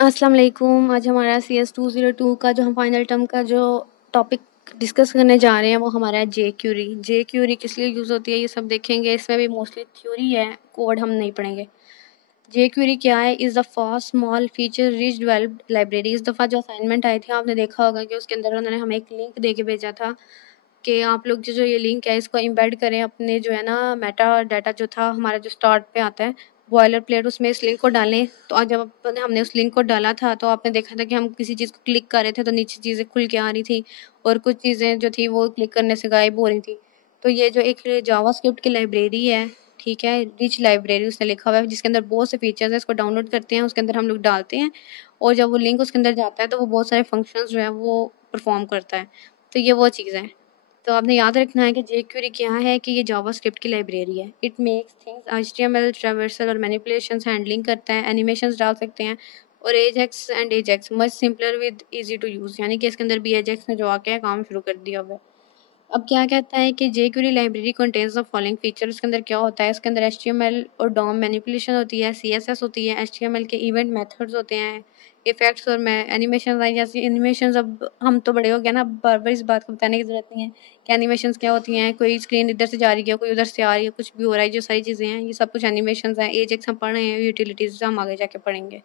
अस्सलाम वालेकुम। आज हमारा CS 202 का जो हम फाइनल टर्म का जो टॉपिक डिस्कस करने जा रहे हैं वो हमारा है जे क्यूरी। जे क्यूरी किस लिए यूज़ होती है ये सब देखेंगे। इसमें भी मोस्टली थ्योरी है, कोड हम नहीं पढ़ेंगे। जे क्यूरी क्या है? Is the first small feature rich developed library. इस दफ़ा जो असाइनमेंट आई थी आपने देखा होगा कि उसके अंदर उन्होंने हमें एक लिंक दे के भेजा था कि आप लोग जो ये लिंक है इसको एम्बेड करें अपने जो है ना मेटा डाटा जो था हमारा जो स्टार्ट पे आता है बॉयलर प्लेट, उसमें इस लिंक को डालें। तो आज जब हमने उस लिंक को डाला था तो आपने देखा था कि हम किसी चीज़ को क्लिक कर रहे थे तो नीचे चीज़ें खुल के आ रही थी और कुछ चीज़ें जो थी वो क्लिक करने से गायब हो रही थी। तो ये जो एक जावास्क्रिप्ट की लाइब्रेरी है, ठीक है, रिच लाइब्रेरी उसने लिखा हुआ है जिसके अंदर बहुत से फीचर्स हैं। इसको डाउनलोड करते हैं, उसके अंदर हम लोग डालते हैं और जब वो लिंक उसके अंदर जाता है तो वो बहुत सारे फंक्शंस जो है वो परफॉर्म करता है। तो ये वो चीज़ है। तो आपने याद रखना है कि जेक्वेरी क्या है कि ये जावास्क्रिप्ट की लाइब्रेरी है। It makes things HTML traversal और मैनिपुलेशंस हैंडलिंग करता है, एनिमेशंस डाल सकते हैं और Ajax and Ajax much simpler with easy to use, यानी कि इसके अंदर भी एजेक्स ने जो आके काम शुरू कर दिया हुआ है। अब क्या कहता है कि jQuery library contains the following feature. इसके अंदर क्या होता है? इसके अंदर HTML और DOM मैनिपुलेशन होती है, CSS होती है, HTML के इवेंट मेथड्स होते हैं, इफेक्ट्स और मैं एनिमेशन आई जैसी एनिमेशंस। अब हम तो बड़े हो गए ना, अब बार बार इस बात को बताने की जरूरत नहीं है कि एनिमेशंस क्या होती हैं। कोई स्क्रीन इधर से जा रही है, कोई उधर से आ रही है, कुछ भी हो रहा है, जो सारी चीज़ें हैं ये सब कुछ एनिमेशंस हैं। एजेक्स हम पढ़ रहे हैं, यूटिलिटीज हम आगे जाके पढ़ेंगे।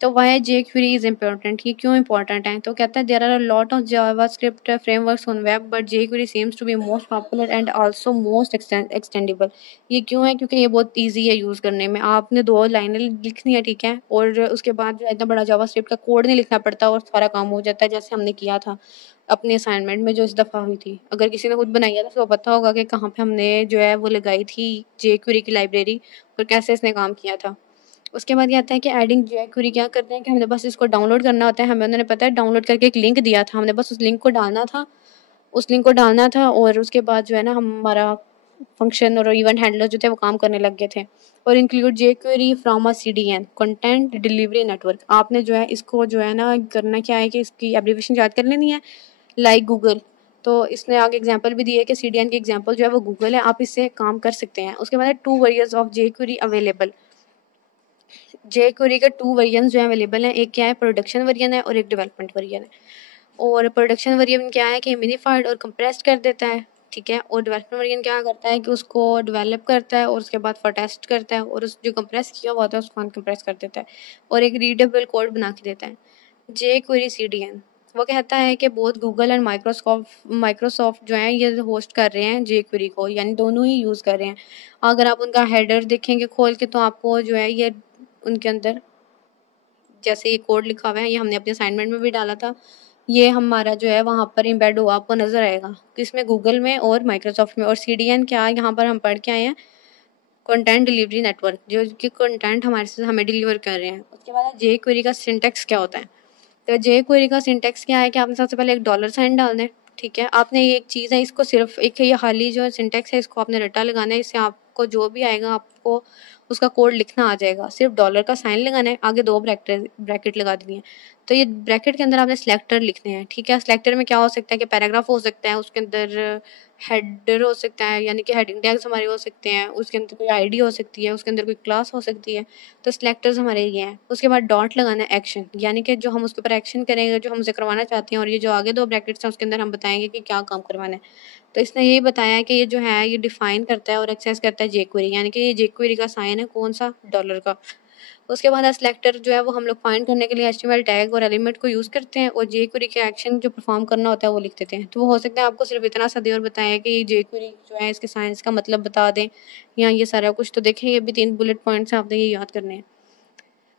तो why jQuery is important, ये क्यों इंपॉर्टेंट है? तो कहता है there are a lot of JavaScript frameworks on web but jQuery seems to be most popular and also most extendable. ये क्यों है? क्योंकि ये बहुत ईजी है यूज़ करने में। आपने 2 लाइनें लिखनी है, ठीक है, और उसके बाद जो है इतना बड़ा जावास्क्रिप्ट का कोड नहीं लिखना पड़ता और सारा काम हो जाता है, जैसे हमने किया था अपने असाइनमेंट में जो इस दफ़ा हुई थी। अगर किसी ने खुद बनाई है तो उसको पता होगा कि कहाँ पे हमने जो है वो लगाई थी जे क्वेरी की लाइब्रेरी और कैसे इसने काम किया था। उसके बाद ये आता है कि एडिंग jQuery क्या करते हैं कि हमने बस इसको डाउनलोड करना होता है। हमें उन्होंने पता है डाउनलोड करके एक लिंक दिया था, हमने बस उस लिंक को डालना था, उस लिंक को डालना था और उसके बाद जो है ना हमारा फंक्शन और इवेंट हैंडलर जो थे वो काम करने लग गए थे। और include jQuery from a CDN content delivery network. आपने जो है इसको जो है ना करना क्या है कि इसकी एब्रीविएशन याद कर लेनी है, लाइक गूगल। तो इसने आगे एग्जांपल भी दी है कि CDN की एग्जांपल जो है वो गूगल है, आप इससे काम कर सकते हैं। उसके बाद है 2 versions of jQuery available. J query के 2 वेरिएंट्स जो है अवेलेबल हैं। एक क्या है, प्रोडक्शन वेरिएंट है और एक डेवलपमेंट वेरिएंट है। और प्रोडक्शन वेरिएंट क्या है कि मिनिफाइड और कंप्रेस्ड कर देता है, ठीक है, और डेवलपमेंट वेरिएंट क्या करता है कि उसको डेवलप करता है और उसके बाद फॉर टेस्ट करता है और उस जो कंप्रेस किया हुआ होता है उसको अनकम्प्रेस कर देता है और एक रीडेबल कोड बना के देता है। जे क्वेरी CDN वो कहता है कि बहुत गूगल एंड माइक्रोसॉफ्ट जो है ये होस्ट कर रहे हैं जे क्वेरी को, यानी दोनों ही यूज़ कर रहे हैं। अगर आप उनका हेडर देखेंगे खोल के तो आपको जो है ये उनके अंदर जैसे ये कोड लिखा हुआ है, ये हमने अपने असाइनमेंट में भी डाला था, ये हमारा जो है वहाँ पर एम्बेड हुआ आपको नज़र आएगा, किसमें, गूगल में और माइक्रोसॉफ्ट में। और CDN क्या यहाँ पर हम पढ़ के आए हैं, कंटेंट डिलीवरी नेटवर्क, जो कि कंटेंट हमारे से हमें डिलीवर कर रहे हैं। उसके बाद जे क्वेरी का सिंटेक्स क्या होता है? तो जे क्वेरी का सिंटेक्स क्या है कि आपने सबसे पहले एक डॉलर साइन डालना है, ठीक है। आपने ये एक चीज़ है, इसको सिर्फ एक ये खाली जो सिंटेक्स है इसको आपने रट्टा लगाना है, इससे आपको जो भी आएगा आपको उसका कोड लिखना आ जाएगा। सिर्फ डॉलर का साइन लगाना है, आगे 2 ब्रैकेट लगा देनी है। तो ये ब्रैकेट के अंदर आपने सिलेक्टर लिखने हैं, ठीक है। सिलेक्टर में क्या हो सकता है कि पैराग्राफ हो सकता है, उसके अंदर हेडर हो सकता है, यानी कि हेडिंग टैग्स हमारे हो सकते हैं, उसके अंदर कोई आईडी हो सकती है, उसके अंदर कोई क्लास हो सकती है। तो सिलेक्टर्स हमारे ये हैं। उसके बाद डॉट लगाना है एक्शन, यानी कि जो हम उसके ऊपर एक्शन करेंगे, जो हमसे करवाना चाहते हैं, और ये जो आगे 2 ब्रैकेट्स हैं उसके अंदर हम बताएंगे कि क्या काम करवाना है। तो इसने यही बताया है कि ये जो है ये डिफाइन करता है और एक्सेस करता है जेक्वेरी, यानी कि ये जेक्वेरी का साइन है कौन सा, डॉलर का। उसके बाद सिलेक्टर जो है वो हम लोग फाइंड करने के लिए HTML टैग और एलिमेंट को यूज़ करते हैं और जेक्वेरी के एक्शन जो परफॉर्म करना होता है वो लिख देते हैं। तो वो हो सकता है आपको सिर्फ इतना सा दे और बताया कि ये जेक्वेरी जो है इसके साइंस का मतलब बता दें या ये सारा कुछ। तो देखें ये भी 3 बुलेट पॉइंट्स हैं, आपने ये याद करने हैं।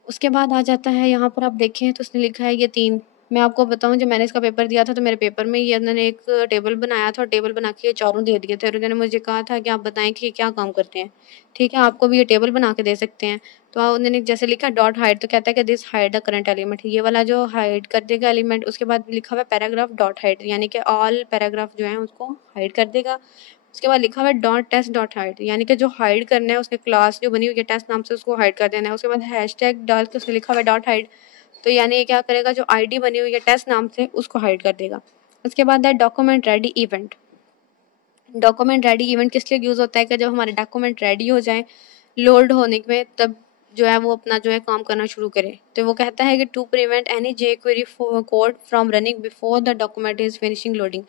उसके बाद आ जाता है यहाँ पर आप देखें तो उसने लिखा है ये 3। मैं आपको बताऊँ जब मैंने इसका पेपर दिया था तो मेरे पेपर में ये उन्होंने एक टेबल बनाया था और टेबल बना के ये चारों दे दिए थे और उन्होंने मुझे कहा था कि आप बताएं कि ये क्या काम करते हैं, ठीक है। आपको भी ये टेबल बना के दे सकते हैं। तो उन्होंने जैसे लिखा डॉट हाइड, तो कहता है कि this hide the current element, ये वाला जो हाइड कर देगा एलिमेंट। उसके बाद लिखा हुआ है पैराग्राफ डॉट हाइड, यानी कि ऑल पैराग्राफ जो है उसको हाइड कर देगा। उसके बाद लिखा हुआ है डॉट टेस्ट डॉट हाइड, यानी कि जो हाइड करना है उसके क्लास जो बनी हुई है टेस्ट नाम से उसको हाइड कर देना है। उसके बाद हैशटैग डाल के उसने लिखा हुआ है डॉट हाइड, तो यानी ये क्या करेगा, जो आईडी बनी हुई है टेस्ट नाम से उसको हाइड कर देगा। उसके बाद है document ready event. Document ready event किस लिए यूज़ होता है कि जब हमारे डॉक्यूमेंट रेडी हो जाए लोड होने में, तब जो है वो अपना जो है काम करना शुरू करे। तो वो कहता है कि to prevent any jQuery code from running before the document is finishing loading,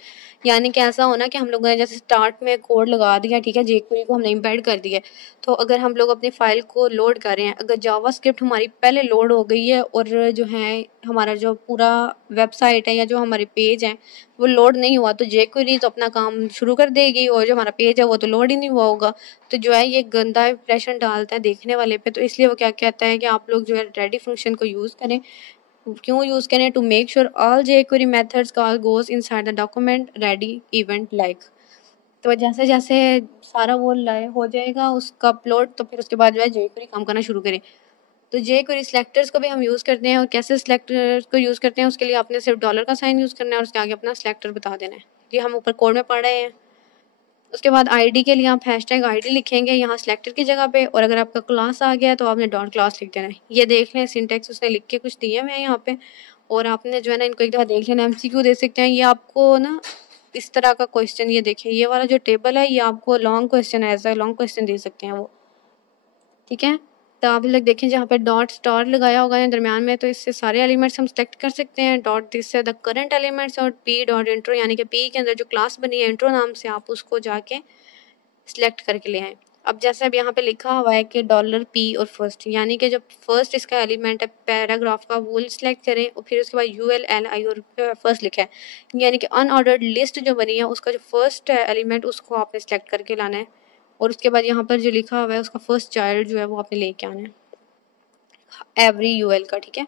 यानी कि ऐसा होना कि हम लोगों ने जैसे स्टार्ट में कोड लगा दिया, ठीक है, जे क्वेरी को हमने इम्बेड कर दिया, तो अगर हम लोग अपनी फाइल को लोड कर रहे हैं, अगर जावा स्क्रिप्ट हमारी पहले लोड हो गई है और जो है हमारा जो पूरा वेबसाइट है या जो हमारे पेज हैं वो लोड नहीं हुआ, तो जे क्वेरी तो अपना काम शुरू कर देगी और जो हमारा पेज है वो तो लोड ही नहीं हुआ होगा। तो जो है ये गंदा इंप्रेशन डालता है देखने वाले पे। तो इसलिए वो क्या कहता है कि आप लोग जो है रेडी फंक्शन को यूज़ करें। क्यों यूज़ करें? To make sure all jQuery methods call goes inside the document ready event like. तो जैसे जैसे सारा वो हो जाएगा उसका अपलोड, तो फिर उसके बाद जो है जे क्वेरी काम करना शुरू करें। तो जे क्वेरी सिलेक्टर्स को भी हम यूज़ करते हैं, और कैसे सिलेक्टर्स को यूज़ करते हैं उसके लिए आपने सिर्फ डॉलर का साइन यूज़ करना है और उसके आगे अपना सिलेक्टर बता देना है। ये हम ऊपर कोड में पढ़ रहे हैं। उसके बाद आईडी के लिए आप हैशटैग आईडी लिखेंगे यहाँ सिलेक्टर की जगह पे, और अगर आपका क्लास आ गया है तो आपने डॉट क्लास लिख देना है। ये देख लें सिंटेक्स उसने लिख के कुछ दिए हुए हैं यहाँ पे, और आपने जो है ना इनको एक दफ़ा देख लेना। एमसीक्यू दे सकते हैं ये आपको ना इस तरह का क्वेश्चन, ये देखिए ये वाला जो टेबल है ये आपको लॉन्ग क्वेश्चन है, ऐसा लॉन्ग क्वेश्चन दे सकते हैं वो, ठीक है। तो आप लोग देखें जहाँ पे डॉट स्टार लगाया होगा है दरमियान में, तो इससे सारे एलिमेंट्स हम सेलेक्ट कर सकते हैं। डॉट दिस से द करंट एलिमेंट्स, और पी डॉट इंट्रो, यानी कि पी के अंदर जो क्लास बनी है इंट्रो नाम से, आप उसको जाके सिलेक्ट करके ले आए। अब जैसे अब यहाँ पे लिखा हुआ है कि डॉलर पी और फर्स्ट, यानी कि जब फर्स्ट इसका एलिमेंट है पैराग्राफ का वो सिलेक्ट करें, और फिर उसके बाद यू एल एल आई और फर्स्ट लिखा है, यानी कि अनऑर्डर्ड लिस्ट जो बनी है उसका जो फर्स्ट एलिमेंट उसको आपने सिलेक्ट करके लाना है, और उसके बाद यहाँ पर जो लिखा हुआ है उसका फर्स्ट चाइल्ड जो है वो आपने लेके आना है एवरी यूएल का, ठीक है।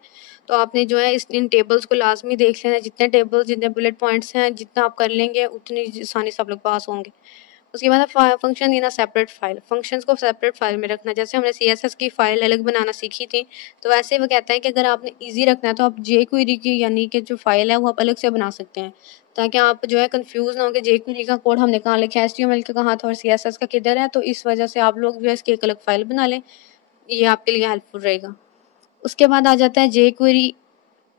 तो आपने जो है इन टेबल्स को लाजमी देख लेना, जितने टेबल्स जितने बुलेट पॉइंट्स हैं जितना आप कर लेंगे उतनी आसानी से आप लोग पास होंगे। उसके बाद फंक्शन देना सेपरेट फाइल, फंक्शंस को सेपरेट फाइल में रखना। जैसे हमने सीएसएस की फाइल अलग बनाना सीखी थी, तो वैसे वो कहता है कि अगर आपने इजी रखना है तो आप जे क्वेरी की यानी कि जो फाइल है वो आप अलग से बना सकते हैं, ताकि आप जो है कंफ्यूज ना हो कि जे क्वेरी का कोड हमने कहाँ लिखा है, एचटीएमएल का कहाँ था और सीएसएस का किधर है। तो इस वजह से आप लोग जो है इसकी एक अलग फाइल बना लें, ये आपके लिए हेल्पफुल रहेगा। उसके बाद आ जाता है जे क्वेरी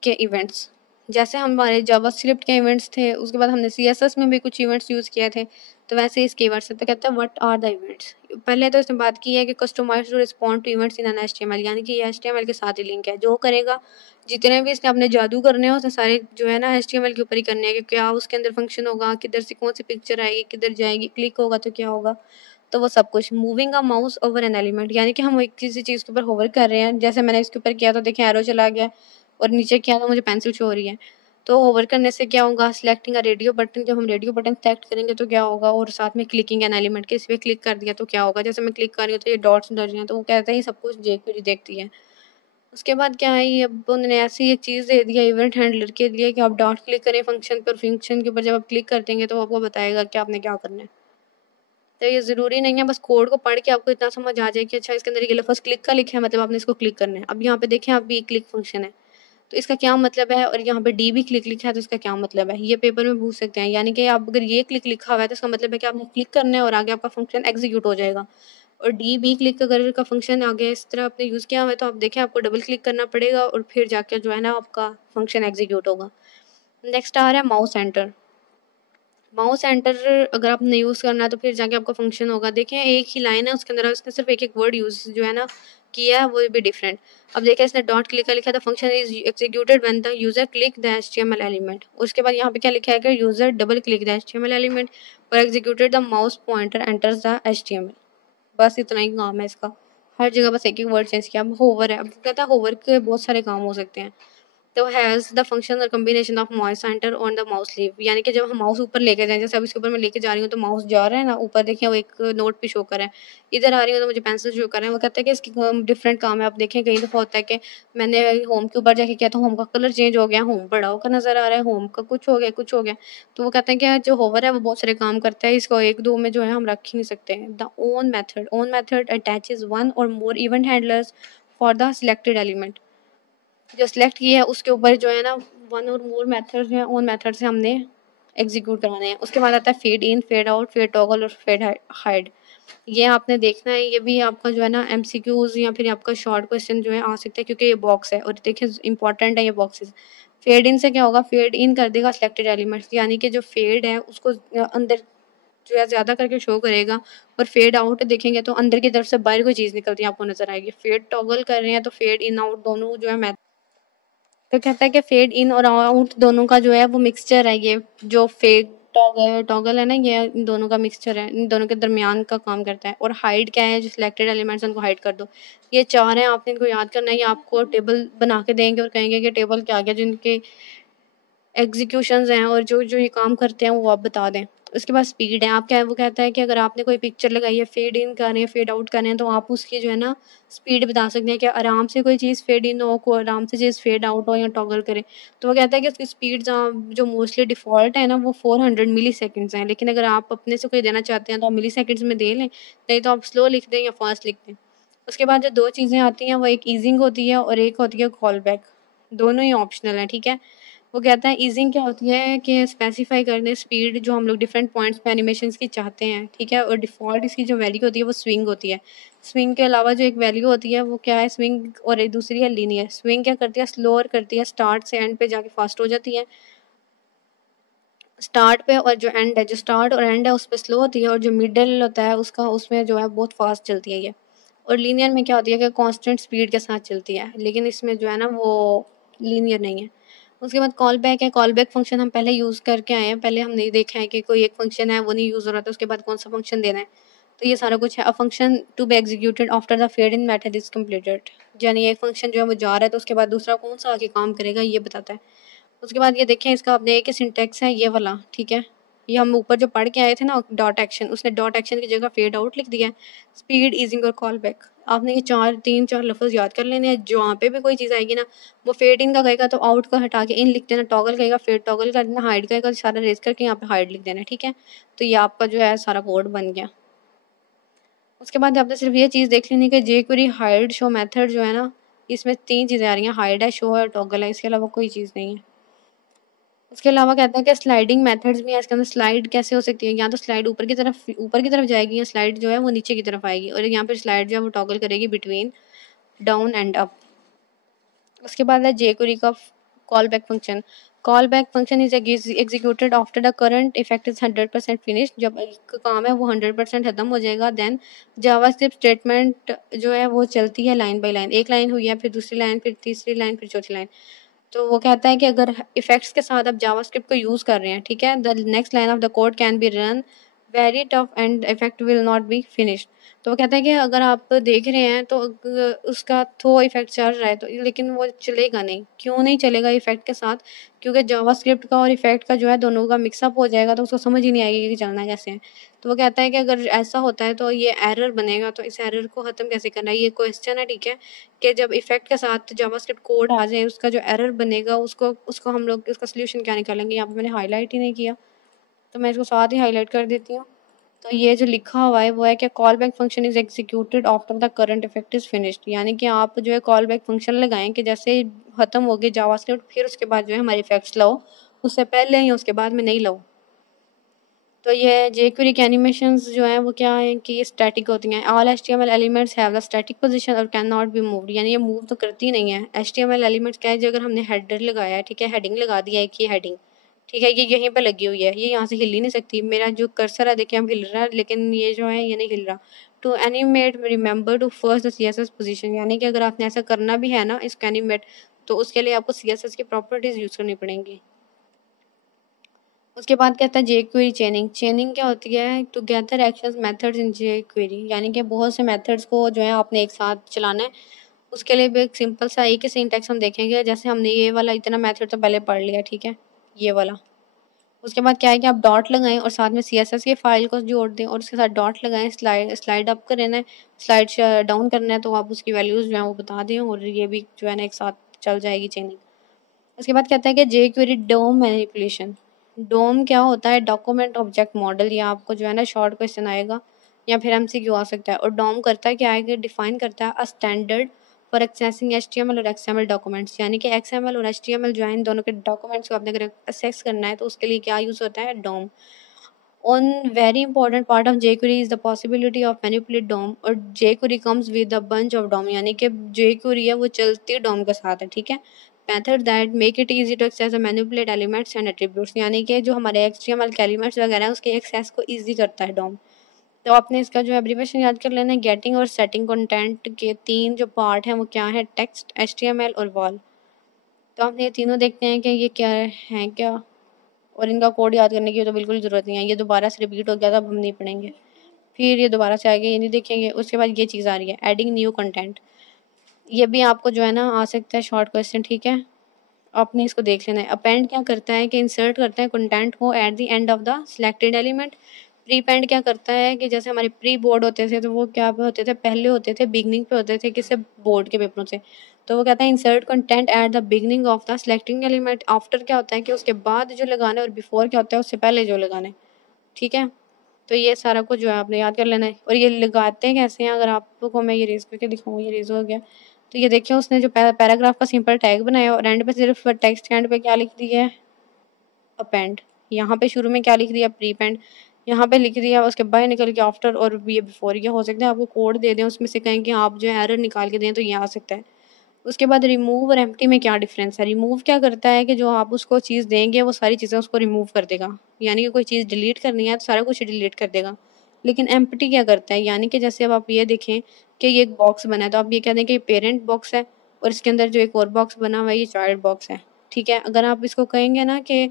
के इवेंट्स। जैसे हमारे जावास्क्रिप्ट के इवेंट्स थे, उसके बाद हमने सीएसएस में भी कुछ इवेंट्स यूज़ किए थे, तो वैसे इसके इवेंट्स तो कहता है व्हाट आर द इवेंट्स। पहले तो इसने बात की है कि customize to respond to events in an HTML, यानी कि ये एचटीएमएल के साथ ही लिंक है। जो करेगा जितने भी इसने अपने जादू करने हैं उसने सारे जो है ना एचटीएमएल के ऊपर ही करने हैं, कि क्या उसके अंदर फंक्शन होगा, किधर से कौन सी पिक्चर आएगी, किधर जाएगी, क्लिक होगा तो क्या होगा, तो वो सब कुछ। Moving a mouse over an element, यानी कि हम एक किसी चीज़ के ऊपर होवर कर रहे हैं, जैसे मैंने इसके ऊपर किया तो देखें एरो चला गया, और नीचे किया तो मुझे पेंसिल शो हो रही है। तो होवर करने से क्या होगा, सिलेक्टिंग अ रेडियो बटन, जब हम रेडियो बटन सेलेक्ट करेंगे तो क्या होगा, और साथ में क्लिकिंग एन एलिमेंट के इस पर क्लिक कर दिया तो क्या होगा, जैसे मैं क्लिक कर रही हूँ तो ये डॉट्स डर रही हैं, तो वो कहता है ये सब कुछ जेक्वेरी देखती है। उसके बाद क्या है, ये अब उन्होंने ऐसी एक चीज़ दे दिया इवेंट हैंडलर के लिए कि आप डॉट क्लिक करें फंक्शन पर, फंक्शन के ऊपर जब आप क्लिक कर देंगे तो आपको बताएगा कि आपने क्या करना है। तो ये ज़रूरी नहीं है बस कोड को पढ़ के आपको इतना समझ आ जाए कि अच्छा इसके अंदर ये लफ्ज़ क्लिक का लिखा है, मतलब आपने इसको क्लिक करना है। अब यहाँ पे देखें आप, भी क्लिक फंक्शन है तो इसका क्या मतलब है, और यहाँ पे डी भी क्लिक लिखा है तो इसका क्या मतलब है, ये पेपर में पूछ सकते हैं। यानी कि आप अगर ये क्लिक लिखा हुआ है तो इसका मतलब है कि आपने क्लिक करना है और आगे आपका फंक्शन एग्जीक्यूट हो जाएगा। और डी बी क्लिक अगर का फंक्शन आगे इस तरह आपने यूज़ किया हुआ है तो आप देखें आपको डबल क्लिक करना पड़ेगा और फिर जाकर जो है ना आपका फंक्शन एग्जीक्यूट होगा। नेक्स्ट आ रहा है माउस एंटर। माउस एंटर अगर आपने यूज़ करना है तो फिर जाके आपका फंक्शन होगा। देखें एक ही लाइन है उसके अंदर उसने सिर्फ एक एक वर्ड यूज़ जो है ना किया है वो भी डिफरेंट। अब देखें इसने डॉट क्लिक का लिखा था, function is executed when the user click the HTML element. उसके बाद यहाँ पे क्या लिखा है कि user double click the HTML element और executed the mouse pointer enters the HTML. बस इतना ही काम है इसका, हर जगह बस एक एक वर्ड चेंज किया। अब होवर है, अब कहता है होवर के बहुत सारे काम हो सकते हैं। तो हैज़ द फंक्शन और combination of mouse enter on the mouse leave, यानी कि जब हम माउस ऊपर लेके जाएं, जैसे अब इसके ऊपर मैं लेके जा रही हूँ तो माउस जा रहा है ना ऊपर, देखिए वो एक नोट पे शो कर रहा है, इधर आ रही हूँ तो मुझे पेंसिल शो कर रहे हैं। वो कहता है कि इसकी डिफरेंट काम है। आप देखें कई दफ़ा होता है कि मैंने होम के ऊपर जाके किया तो होम का कलर चेंज हो गया, होम बड़ा होकर नज़र आ रहा है, होम का कुछ हो गया कुछ हो गया। तो वो कहते हैं कि जो होवर है वो बहुत सारे काम करता है, इसको एक दो में जो है हम रख ही नहीं सकते। The on method attaches one or more event handlers for the selected element. जो सिलेक्ट किया है उसके ऊपर जो है ना वन और मोर मेथड्स हैं, उन मेथड से हमने एग्जीक्यूट कराने हैं। उसके बाद आता है fade in, fade out, fade toggle और फेड हाइड। ये आपने देखना है, ये भी आपका जो है ना एमसीक्यूज या फिर आपका शॉर्ट क्वेश्चन जो है आ सकता है, क्योंकि ये बॉक्स है और देखिए इंपॉर्टेंट है ये बॉक्सेस। फेड इन से क्या होगा, फेड इन कर देगा सिलेक्टेड एलिमेंट्स, यानी कि जो फेड है उसको अंदर जो है ज़्यादा करके शो करेगा, और फेड आउट देखेंगे तो अंदर की तरफ से बाहर कोई चीज़ निकलती है आपको नज़र आएगी। फेड टॉगल कर रहे हैं तो फेड इन आउट दोनों जो है तो कहता है कि फेड इन और आउट दोनों का जो है वो मिक्सचर है, ये जो फेड टॉगल है ना, ये इन दोनों का मिक्सचर है, इन दोनों के दरमियान का काम करता है। और हाइड क्या है, जो सिलेक्टेड एलिमेंट्स उनको हाइड कर दो। ये चार हैं, आपने इनको याद करना है। ये आपको टेबल बना के देंगे और कहेंगे कि टेबल क्या आ गया, जिनके एग्जीक्यूशंस हैं और जो जो ये काम करते हैं वो आप बता दें। उसके बाद स्पीड है, आप क्या है, वो कहता है कि अगर आपने कोई पिक्चर लगाई है, फेड इन कर रहे हैं, फेड आउट कर रहे हैं, तो आप उसकी जो है ना स्पीड बता सकते हैं कि आराम से कोई चीज़ फेड इन हो, को आराम से चीज़ फेड आउट हो या टॉगल करे। तो वो कहता है कि उसकी स्पीड जो मोस्टली डिफ़ॉल्ट है ना वो 400 मिली सेकेंड्स हैं, लेकिन अगर आप अपने से कोई देना चाहते हैं तो आप मिली सेकेंड्स में दे लें, नहीं तो आप स्लो लिख दें या फास्ट लिख दें। उसके बाद जो दो चीज़ें आती हैं वो एक ईजिंग होती है और एक होती है कॉल बैक, दोनों ही ऑप्शनल हैं, ठीक है। वो कहता है ईजिंग क्या होती है कि स्पेसिफाई कर दें स्पीड जो हम लोग डिफरेंट पॉइंट्स पे एनिमेशंस की चाहते हैं, ठीक है। और डिफ़ॉल्ट इसकी जो वैल्यू होती है वो स्विंग होती है। स्विंग के अलावा जो एक वैल्यू होती है वो क्या है, स्विंग, और एक दूसरी है लीनियर। स्विंग क्या करती है, स्लोअर करती है, स्टार्ट से एंड पे जाके फास्ट हो जाती है स्टार्ट पे, और जो एंड है, जो स्टार्ट और एंड है उस पे स्लो होती है, और जो मिडल होता है उसका उसमें जो है बहुत फास्ट चलती है ये। और लीनियर में क्या होती है कि कांस्टेंट स्पीड के साथ चलती है, लेकिन इसमें जो है ना वो लीनियर नहीं है। उसके बाद कॉल बैक है। कॉल बैक फंक्शन हम पहले यूज़ करके आए हैं, पहले हमने देखा है कि कोई एक फंक्शन है वो नहीं यूज़ हो रहा था, उसके बाद कौन सा फंक्शन देना है, तो ये सारा कुछ है। A function to be executed after the fade in method is completed, यानी एक फंक्शन जो है वो जा रहा है तो उसके बाद दूसरा कौन सा आके काम करेगा ये बताता है। उसके बाद ये देखें, इसका आपने एक ही सिंटेक्स है ये वाला, ठीक है। ये हम ऊपर जो पढ़ के आए थे ना डॉट एक्शन, उसने डॉट एक्शन की जगह फेड आउट लिख दिया है। स्पीड, ईजिंग और कॉल बैक, आपने ये तीन चार लफ्ज़ याद कर लेने हैं। जहाँ पे भी कोई चीज़ आएगी ना, वो फेड इन का कहेगा तो आउट का हटा के इन लिख देना, टॉगल कहेगा फेड टॉगल कर देना, हाइड कहेगा तो सारा रेज करके यहाँ पे हाइड लिख देना, ठीक है। तो ये आपका जो है सारा कोड बन गया। उसके बाद आपने सिर्फ ये चीज़ देख लेनी कि जेक्वेरी हाइड शो मेथड जो है ना, इसमें तीन चीज़ें आ रही हैं, हाइड है, शो है और टॉगल है, इसके अलावा कोई चीज़ नहीं है। उसके अलावा कहता है कि स्लाइडिंग मेथड्स भी हैं इसके अंदर। स्लाइड कैसे हो सकती है, या तो स्लाइड ऊपर की तरफ जाएगी, या स्लाइड जो है वो नीचे की तरफ आएगी, और यहाँ पर स्लाइड जो है वो टॉगल करेगी बिटवीन डाउन एंड अप। उसके बाद है जेक्वेरी का call back function. Call back function is executed after the current effect is 100% finish, जब एक काम है वो 100% खत्म हो जाएगा, देन जावास्क्रिप्ट स्टेटमेंट जो है वो चलती है लाइन बाय लाइन। एक लाइन हुई है, फिर दूसरी लाइन, फिर तीसरी लाइन, फिर चौथी लाइन। तो वो कहता है कि अगर इफेक्ट्स के साथ आप जावास्क्रिप्ट को यूज़ कर रहे हैं, ठीक है, the next line of the code can be run very tough and effect will not be finished. तो वो कहता है कि अगर आप देख रहे हैं तो उसका थ्रो इफेक्ट चल रहा है तो, लेकिन वो चलेगा नहीं। क्यों नहीं चलेगा इफेक्ट के साथ, क्योंकि जावास्क्रिप्ट का और इफेक्ट का जो है दोनों का मिक्सअप हो जाएगा, तो उसको समझ ही नहीं आएगी कि चलना कैसे है। तो वो कहता है कि अगर ऐसा होता है तो ये एरर बनेगा, तो इस एरर को ख़त्म कैसे करना है, ये क्वेश्चन है, ठीक है। कि जब इफेक्ट के साथ जावास्क्रिप्ट कोड आ जाए, उसका जो एरर बनेगा उसको उसको हम लोग उसका सोल्यूशन क्या निकालेंगे। यहाँ पे मैंने हाईलाइट ही नहीं किया, तो मैं इसको साथ ही हाईलाइट कर देती हूँ। तो ये जो लिखा हुआ है वो है कि call back function is executed after the current effect is finished, यानी कि आप जो है कॉल बैक फंक्शन लगाएं कि जैसे ही खत्म हो गई जावास्क्रिप्ट, फिर उसके बाद जो है हमारे इफेक्ट्स लाओ, उससे पहले या उसके बाद में नहीं लाओ। तो ये जेक्वेरी की एनिमेशंस जो हैं वो क्या है कि ये स्टैटिक होती हैं। All HTML elements have the static position और कैन नॉट बी मूव्ड, यानी ये मूव तो करती नहीं है। एचटीएमएल एलिमेंट्स क्या है, जो अगर हमने हेडर लगाया है, ठीक है, हेडिंग लगा दिया है, एक ही हेडिंग, ठीक है, ये यहीं पे लगी हुई है, ये यहाँ से हिल ही नहीं सकती। मेरा जो कर्सर है देखिए, हम हिल रहा है, लेकिन ये जो है ये नहीं हिल रहा। To animate remember to first the CSS position, यानी कि अगर आपने ऐसा करना भी है ना इसको एनिमेट, तो उसके लिए आपको सीएसएस की प्रॉपर्टीज यूज़ करनी पड़ेंगी। उसके बाद कहता है जेक्वेरी चेनिंग। चेनिंग क्या होती है, together actions methods in jQuery, यानी कि बहुत से मेथड्स को जो है आपने एक साथ चलाना है। उसके लिए भी एक सिंपल सा एक ही सिंटैक्स हम देखेंगे, जैसे हमने ये वाला इतना मेथड तो पहले पढ़ लिया, ठीक है, ये वाला। उसके बाद क्या है कि आप डॉट लगाएं और साथ में सीएसएस की फाइल को जोड़ दें, और उसके साथ डॉट लगाएं। स्लाइड अप करना है, स्लाइड डाउन करना है, तो आप उसकी वैल्यूज़ जो है वो बता दें, और ये भी जो है ना एक साथ चल जाएगी चेनिंग। उसके बाद कहता है कि जेक्वेरी डोम मैनिपुलेशन। डोम क्या होता है, डॉक्यूमेंट ऑब्जेक्ट मॉडल, या आपको जो है ना शॉर्ट क्वेश्चन आएगा या फिर एमसीक्यू आ सकता है। और डोम करता है क्या है कि डिफाइन करता है a standard for accessing HTML और एक्सएमएल डॉक्यूमेंट्स, यानी कि एक्सएमएल और एचटीएमएल जो है इन दोनों के डॉक्यूमेंट्स को आपने अगर एक्सेस करना है तो उसके लिए क्या यूज़ होता है, डोम। On very important part of jQuery is the possibility of manipulate DOM, और jQuery comes with a bunch of DOM, यानी कि jQuery है वो चलती DOM के साथ है, ठीक है। Method that make it easy to access manipulate elements and attributes, यानी कि जो हमारे HTML के एलिमेंट्स वगैरह हैं उसके एक्सेस को ईजी करता है डॉम। तो आपने इसका जो एब्रीविएशन याद कर लेना है। गेटिंग और सेटिंग कंटेंट के 3 जो पार्ट हैं वो क्या है, टेक्स्ट, HTML और वॉल। तो आपने ये तीनों देखते हैं कि ये क्या है क्या, और इनका कोड याद करने की तो बिल्कुल ज़रूरत नहीं है, ये दोबारा से रिपीट हो गया था, अब हम नहीं पढ़ेंगे। फिर ये दोबारा से आगे ये नहीं देखेंगे। उसके बाद ये चीज़ आ रही है एडिंग न्यू कंटेंट, ये भी आपको जो है ना आ सकता है शॉर्ट क्वेश्चन, ठीक है, आपने इसको देख लेना है। अपेंड क्या करता है कि इंसर्ट करता है कंटेंट को at the end of the selected element. Prepend क्या करता है कि जैसे हमारे प्री बोर्ड होते थे तो वो क्या पे होते थे, पहले होते थे बिगनिंग पे होते थे, किससे, बोर्ड के पेपरों से। तो वो कहता है insert content at the beginning of the selecting element. After क्या होता है कि उसके बाद जो लगाना है, और बिफोर क्या होता है उससे पहले जो लगाना है, ठीक है। तो ये सारा कुछ जो है आपने याद कर लेना है। और ये लगाते हैं कैसे हैं, अगर आपको मैं ये रेज करके दिखाऊँ, ये रेज हो गया। तो ये देखिए उसने जो पैराग्राफ का सिंपल टैग बनाया और एंड पे सिर्फ टेक्स्ट के एंड पे क्या लिख दिया है, अपेंड। यहाँ पे शुरू में क्या लिख दिया, प्रीपेंड। यहाँ पे लिख दिया, उसके बाद निकल के आफ्टर और ये बिफोर। ये हो सकता है आपको कोड दे दें, उसमें से कहें कि आप जो है एरर निकाल के दें, तो ये आ सकता है। उसके बाद रिमूव और एम्प्टी में क्या डिफरेंस है। रिमूव क्या करता है कि जो आप उसको चीज़ देंगे वो सारी चीज़ें उसको रिमूव कर देगा, यानी कि कोई चीज़ डिलीट करनी है तो सारा कुछ डिलीट कर देगा। लेकिन एम्प्टी क्या करता है, यानी कि जैसे अब आप ये देखें कि ये एक बॉक्स बना है, तो आप ये कह दें कि पेरेंट बॉक्स है और इसके अंदर जो एक और बॉक्स बना हुआ है ये चाइल्ड बॉक्स है, ठीक है। अगर आप इसको कहेंगे ना कि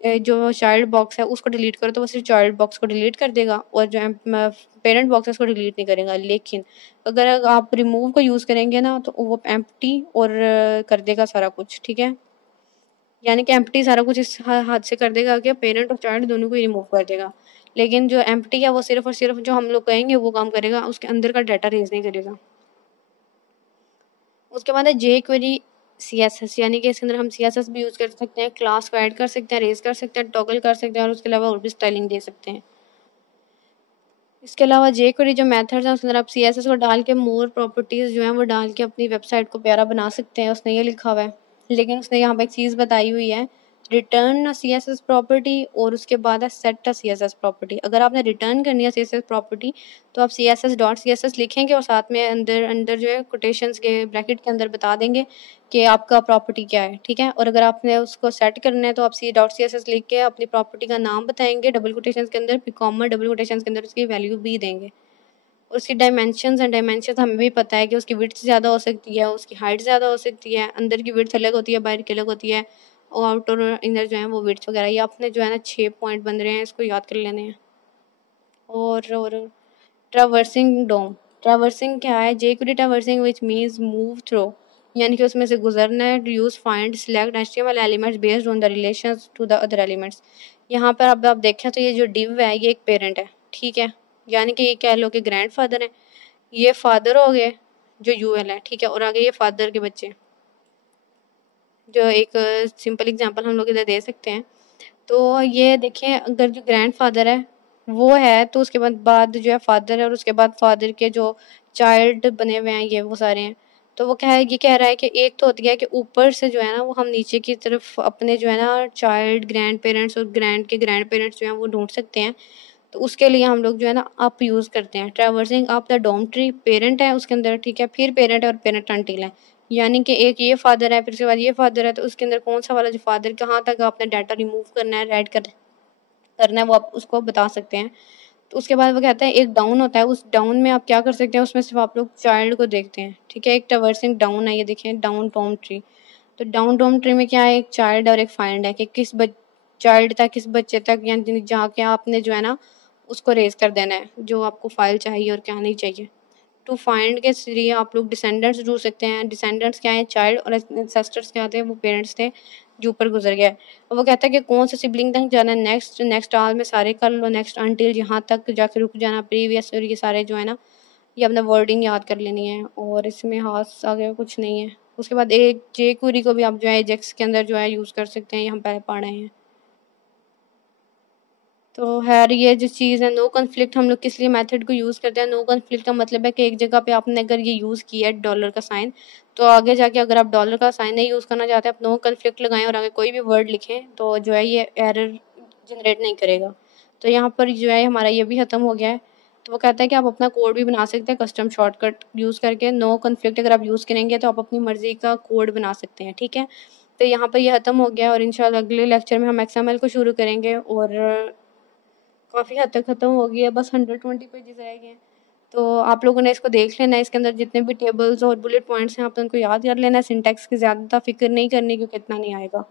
जो चाइल्ड बॉक्स है उसको डिलीट करो, तो वो सिर्फ चाइल्ड बॉक्स को डिलीट कर देगा और जो पेरेंट बॉक्स है उसको डिलीट नहीं करेगा। लेकिन अगर आप रिमूव को यूज़ करेंगे ना तो वो एम्प्टी और कर देगा सारा कुछ, ठीक है। यानी कि एम्प्टी सारा कुछ इस हाथ से कर देगा कि पेरेंट और चाइल्ड दोनों को ही रिमूव कर देगा। लेकिन जो एम्प्टी है वो सिर्फ और सिर्फ जो हम लोग कहेंगे वो काम करेगा, उसके अंदर का डाटा रेज नहीं करेगा। उसके बाद है जे क्वेरी CSS, यानी कि इसके अंदर हम CSS भी यूज़ कर सकते हैं, क्लास को ऐड कर सकते हैं, रेज कर सकते हैं, टॉगल कर सकते हैं और उसके अलावा और भी स्टाइलिंग दे सकते हैं। इसके अलावा जे क्वेरी जो मेथड्स हैं उसके अंदर आप CSS को डाल के मोर प्रॉपर्टीज़ जो हैं वो डाल के अपनी वेबसाइट को प्यारा बना सकते हैं, उसने ये लिखा हुआ है। लेकिन उसने यहाँ पे एक चीज़ बताई हुई है, रिटर्न CSS प्रॉपर्टी और उसके बाद है सेट CSS प्रॉपर्टी। अगर आपने रिटर्न करनी है CSS प्रॉपर्टी तो आप CSS.css लिखेंगे और साथ में अंदर अंदर जो है कोटेशंस के ब्रैकेट के अंदर बता देंगे कि आपका प्रॉपर्टी क्या है, ठीक है। और अगर आपने उसको सेट करना है तो आप C.css लिख के अपनी प्रॉपर्टी का नाम बताएंगे डबल कोटेशंस के अंदर, फिर कॉमा डबल कोटेशंस के अंदर उसकी वैल्यू भी देंगे। और उसकी डायमेंशंस हमें भी पता है कि उसकी विड्थ ज़्यादा हो सकती है, उसकी हाइट ज़्यादा हो सकती है, अंदर की विड्थ अलग होती है, बाहर की अलग होती है, और आउटर और इनर जो है वो विड्थ वगैरह। ये आपने जो है ना 6 पॉइंट बन रहे हैं, इसको याद कर लेने हैं। और ट्रैवर्सिंग डोम, ट्रैवर्सिंग क्या है, jQuery traversing which means move through, यानी कि उसमें से गुजरना है। To use find select HTML elements based on the relations to the other elements. यहाँ पर अब आप देखें तो ये जो डिव है ये एक पेरेंट है, ठीक है, यानी कि ये कह लो कि ग्रैंड फादर है, ये फादर हो गए जो UL है, ठीक है, और आगे ये फादर के बच्चे, जो एक सिंपल एग्जांपल हम लोग इधर दे सकते हैं। तो ये देखें अगर जो ग्रैंड फादर है वो है तो उसके बाद जो है फादर है, और उसके बाद फादर के जो चाइल्ड बने हुए हैं ये वो सारे हैं। तो वो क्या है, ये कह रहा है कि एक तो होती है कि ऊपर से जो है ना वो हम नीचे की तरफ अपने जो है ना चाइल्ड, ग्रैंड पेरेंट्स और ग्रैंड के ग्रैंड पेरेंट्स जो हैं वो ढूंढ सकते हैं। तो उसके लिए हम लोग जो है ना अप यूज़ करते हैं। Traversing up the DOM tree, parent है उसके अंदर, ठीक है, फिर पेरेंट है और पेरेंट अंटिल है, यानी कि एक ये फादर है फिर उसके बाद ये फादर है, तो उसके अंदर कौन सा वाला जो फादर कहाँ तक आपने डाटा रिमूव करना है, ऐड करना है वो आप उसको बता सकते हैं। तो उसके बाद वो कहता है एक डाउन होता है, उस डाउन में आप क्या कर सकते हैं, उसमें सिर्फ आप लोग चाइल्ड को देखते हैं, ठीक है। एक ट्रैवर्सिंग डाउन है, ये देखें डाउन डोम ट्री। तो डाउन डोम ट्री में क्या है, एक चाइल्ड और एक फाइंड है कि किस चाइल्ड तक, किस बच्चे तक, यानी जहाँ के आपने जो है ना उसको रेज कर देना है, जो आपको फाइल चाहिए और क्या नहीं चाहिए। टू फाइंड के लिए आप लोग डिसेंडेंट्स ढूंढ सकते हैं। डिसेंडेंट्स क्या है, चाइल्ड, और एंसेस्टर्स क्या होते हैं, वो पेरेंट्स थे जो ऊपर गुजर गया है। और वो कहता है कि कौन सा सिबलिंग तक जाना है, नेक्स्ट, नेक्स्ट आल में सारे कर लो, नेक्स्ट अनटिल यहाँ तक जाके रुक जाना, प्रीवियस, और ये सारे जो है ना ये अपना वर्डिंग याद कर लेनी है। और इसमें हाथ आगे कुछ नहीं है। उसके बाद एक जे क्वेरी को भी आप जो है एजेक्स के अंदर जो है यूज़ कर सकते हैं, ये हम पहले पढ़ रहे हैं। तो खैर ये जो चीज़ है नो कन्फ्लिक्ट, हम लोग किस लिए मेथड को यूज़ करते हैं। नो कन्फ्लिक्ट का मतलब है कि एक जगह पे आपने अगर ये यूज़ किया है डॉलर का साइन, तो आगे जाके अगर आप डॉलर का साइन नहीं यूज़ करना चाहते, आप नो कन्फ्लिक्ट लगाएं और आगे कोई भी वर्ड लिखें तो जो है ये एरर जनरेट नहीं करेगा। तो यहाँ पर जो है हमारा ये भी ख़त्म हो गया है। तो वो कहता है कि आप अपना कोड भी बना सकते हैं कस्टम शॉर्टकट यूज़ करके। नो कॉन्फ्लिक्ट अगर आप यूज़ करेंगे तो आप अपनी मर्ज़ी का कोड बना सकते हैं, ठीक है। तो यहाँ पर ये ख़त्म हो गया और इंशाल्लाह अगले लेक्चर में हम XML को शुरू करेंगे और काफ़ी हद तक ख़त्म हो गई है, बस 120 पेजेस रह गए हैं। तो आप लोगों ने इसको देख लेना है, इसके अंदर जितने भी टेबल्स और बुलेट पॉइंट्स हैं आपने उनको याद कर लेना है। सिंटैक्स की ज़्यादा फ़िक्र नहीं करनी क्योंकि इतना नहीं आएगा।